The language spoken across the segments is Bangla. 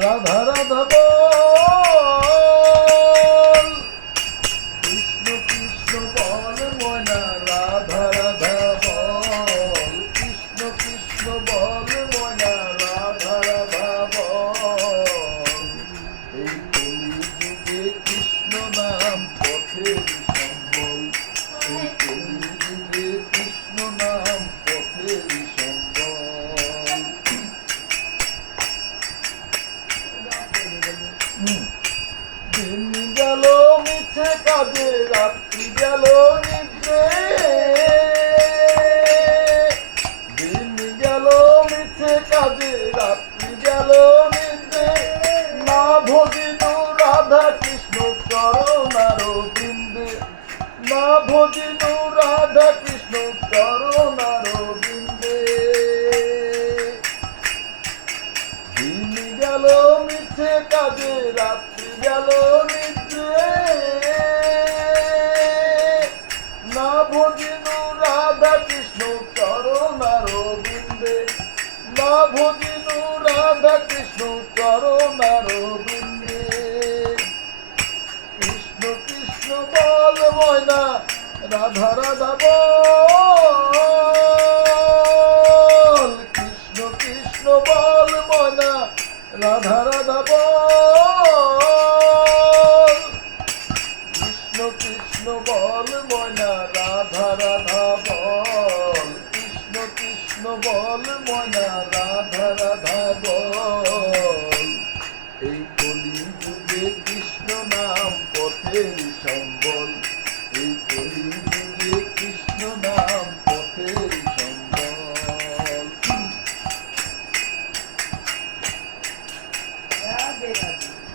রাধা রাধা বল দিন গেল মিছে কাজে, রাত্রি গেল নিদ্রে। দিন গেল মিছে কাজে, রাত্রি গেল নিদ্রে। না ভজিল রাধা কৃষ্ণ করোনার বৃন্দে না ভজিল রাধা কৃষ্ণ করোনার কাজে রাত্রি গেল নিদ্রে না কৃষ্ণ করোনার বৃন্দে না ভজিনু কৃষ্ণ করোনার বৃন্দে কৃষ্ণ কৃষ্ণ ময়না রাধা রাধা কৃষ্ণ কৃষ্ণ বল ময়না রাধা রাধা বল। কৃষ্ণ কৃষ্ণ বল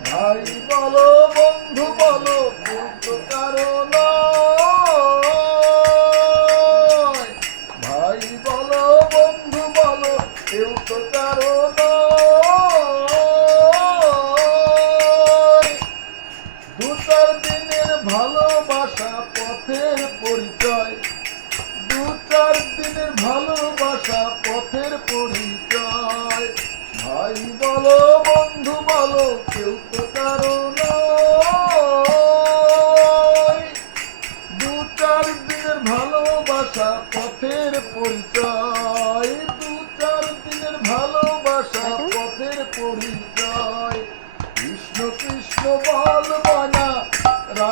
ভাই বলো বন্ধু, বলো, কিন্তু ভাই বলো বন্ধু কেউ তো দু চার দিনের ভালোবাসা পথের পরিচয়। দু চার দিনের ভালোবাসা পথের পরিচয়। ভাই বলো বন্ধু, বলো কেউ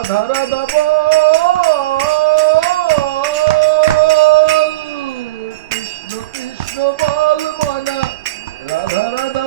রাধা রাধা কৃষ্ণ কৃষ্ণ বল মনা রাধা রাধা